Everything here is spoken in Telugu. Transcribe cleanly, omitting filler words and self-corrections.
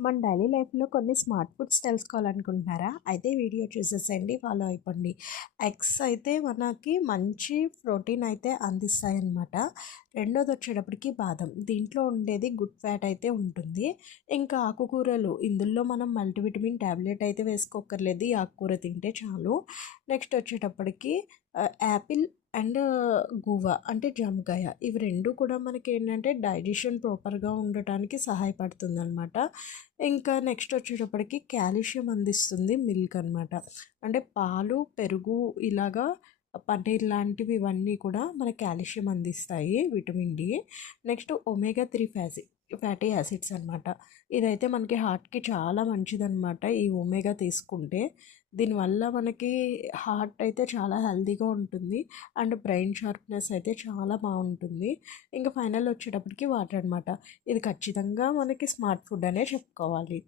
మన డైలీ లైఫ్‌లో కొన్ని స్మార్ట్ ఫుడ్స్ తెలుసుకోవాలనుకుంటున్నారా? అయితే వీడియో చూసేసేయండి. ఫాలో అయిపోండి. ఎగ్స్ అయితే మనకి మంచి ప్రోటీన్ అయితే అందిస్తాయన్నమాట. రెండోదొచ్చేటప్పటికి బాదం. దీంట్లో ఉండేది గుడ్ ఫ్యాట్ అయితే ఉంటుంది. ఇంకా ఆకుకూరలు ఇందులో మనం మల్టీవిటమిన్ టాబ్లెట్ అయితే వేసుకోక్కర్లేదు. ఈ ఆకుకూర తింటే చాలు. నెక్స్ట్ వచ్చేటప్పటికి యాపిల్ అండ్ గువా అంటే జామకాయ. ఇవి 2 కూడా మనకేంటంటే డైజెషన్ ప్రాపర్‌గా ఉండటానికి సహాయపడుతుందనమాట. ఇంకా నెక్స్ట్ వచ్చేటప్పటికి కాల్షియం అందిస్తుంది మిల్క్ అనమాట. అంటే పాలు, పెరుగు ఇలాగా పన్నీర్ లాంటివి ఇవన్నీ కూడా మనకి కాల్షియం అందిస్తాయి. Vitamin D. Next omega 3 fatty acids అనమాట. ఇదైతే మనకి హార్ట్‌కి చాలా మంచిదనమాట. ఈ ఒమేగా తీసుకుంటే. దీనివల్ల మనకి హార్ట్ అయితే చాలా హెల్తీగా ఉంటుంది. అండ్ బ్రెయిన్ షార్ప్‌నెస్ అయితే చాలా బావుంటుంది. ఇంకా ఫైనల్ వచ్చేటప్పటికి వాటర్ అనమాట. ఇది ఖచ్చితంగా మనకి స్మార్ట్ ఫుడ్ అనే చెప్పుకోవాలి.